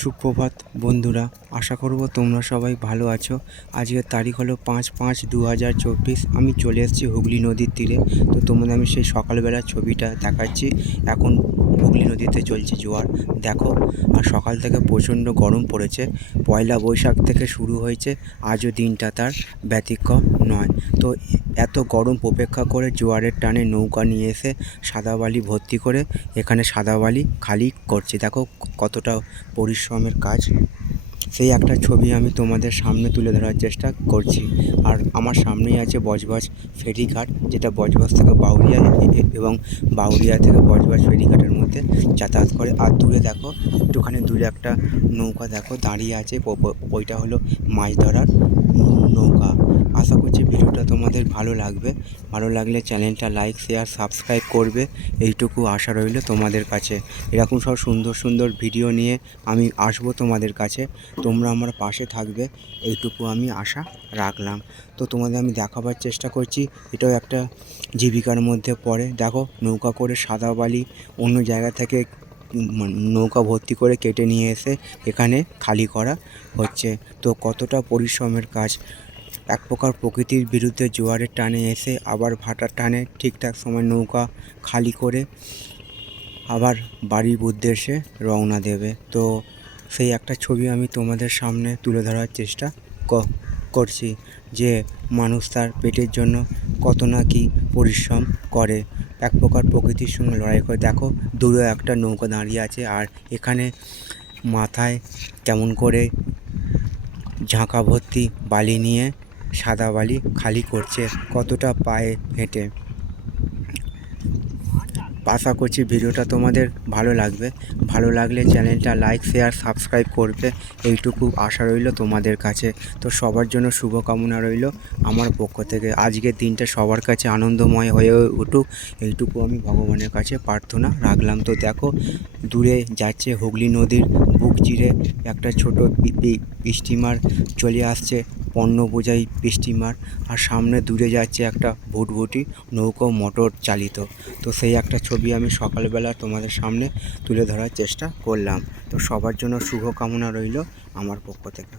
সুপ্রভাত বন্ধুরা, আশা করব তোমরা সবাই ভালো আছো। আজকের তারিখ হলো 5/5/2024। আমি চলে এসেছি হুগলি নদীর তীরে। তো তোমাদের আমি সেই সকালবেলার ছবিটা দেখাচ্ছি। এখন হুগলি নদীতে চলছে জোয়ার, দেখো। আর সকাল থেকে প্রচণ্ড গরম পড়েছে। পয়লা বৈশাখ থেকে শুরু হয়েছে, আজও দিনটা তার ব্যতিক্রম নয়। তো এত গরম উপেক্ষা করে জোয়ারের টানে নৌকা নিয়ে এসে সাদা বালি ভর্তি করে এখানে সাদা বালি খালি করছে। দেখো কতটা পরিশ্রমের কাজ। সেই একটা ছবি আমি তোমাদের সামনে তুলে ধরার চেষ্টা করছি। আর আমার সামনেই আছে বজবজ ফেরিঘাট, যেটা বজবজ থেকে বাউরিয়া এবং বাউরিয়া থেকে বজবজ ফেরিঘাটের মধ্যে যাতায়াত করে। আর দূরে দেখো, একটুখানি দূরে একটা নৌকা দেখো দাঁড়িয়ে আছে, ওইটা হলো মাছ ধরার নৌকা। আশা করছি ভিডিওটা তোমাদের ভালো লাগবে। ভালো লাগলে চ্যানেলটা লাইক, শেয়ার, সাবস্ক্রাইব করবে, এইটুকু আশা রইল তোমাদের কাছে। এরকম সব সুন্দর সুন্দর ভিডিও নিয়ে আমি আসবো তোমাদের কাছে, তোমরা আমার পাশে থাকবে, এইটুকু আমি আশা রাখলাম। তো তোমাদের আমি দেখাবার চেষ্টা করছি, এটাও একটা জীবিকার মধ্যে পড়ে। দেখো নৌকা করে সাদা বালি অন্য জায়গা থেকে নৌকা ভর্তি করে কেটে নিয়ে এসে এখানে খালি করা হচ্ছে। তো কতটা পরিশ্রমের কাজ। এক প্রকার প্রকৃতির বিরুদ্ধে জোয়ারের টানে এসে আবার ভাটার টানে ঠিকঠাক সময় নৌকা খালি করে আবার বাড়ির উদ্দেশ্যে রওনা দেবে। তো সেই একটা ছবি আমি তোমাদের সামনে তুলে ধরার চেষ্টা করছি, যে মানুষ তার পেটের জন্য কত না কি পরিশ্রম করে, এক প্রকার প্রকৃতির সঙ্গে লড়াই করে। দেখো দূরে একটা নৌকা দাঁড়িয়ে আছে, আর এখানে মাথায় কেমন করে ঝাঁকা ভর্তি বালি নিয়ে সাদা বালি খালি করছে, কতটা পায়ে হেঁটে। আশা করছি ভিডিওটা তোমাদের ভালো লাগবে। ভালো লাগলে চ্যানেলটা লাইক, শেয়ার, সাবস্ক্রাইব করবে, এইটুকু আশা রইল তোমাদের কাছে। তো সবার জন্য শুভকামনা রইল আমার পক্ষ থেকে। আজকের দিনটা সবার কাছে আনন্দময় হয়ে উঠুক, এইটুকু আমি ভগবানের কাছে প্রার্থনা রাখলাম। তো দেখো দূরে যাচ্ছে হুগলি নদীর বুক চিরে একটা ছোট স্টিমার চলে আসছে, পণ্য বোঝাই স্টিমার। আর সামনে দূরে যাচ্ছে একটা ভুটভুটি নৌকো, মোটর চালিত। তো সেই একটা ছবি আমি সকালবেলা তোমাদের সামনে তুলে ধরার চেষ্টা করলাম। তো সবার জন্য শুভকামনা রইল আমার পক্ষ থেকে।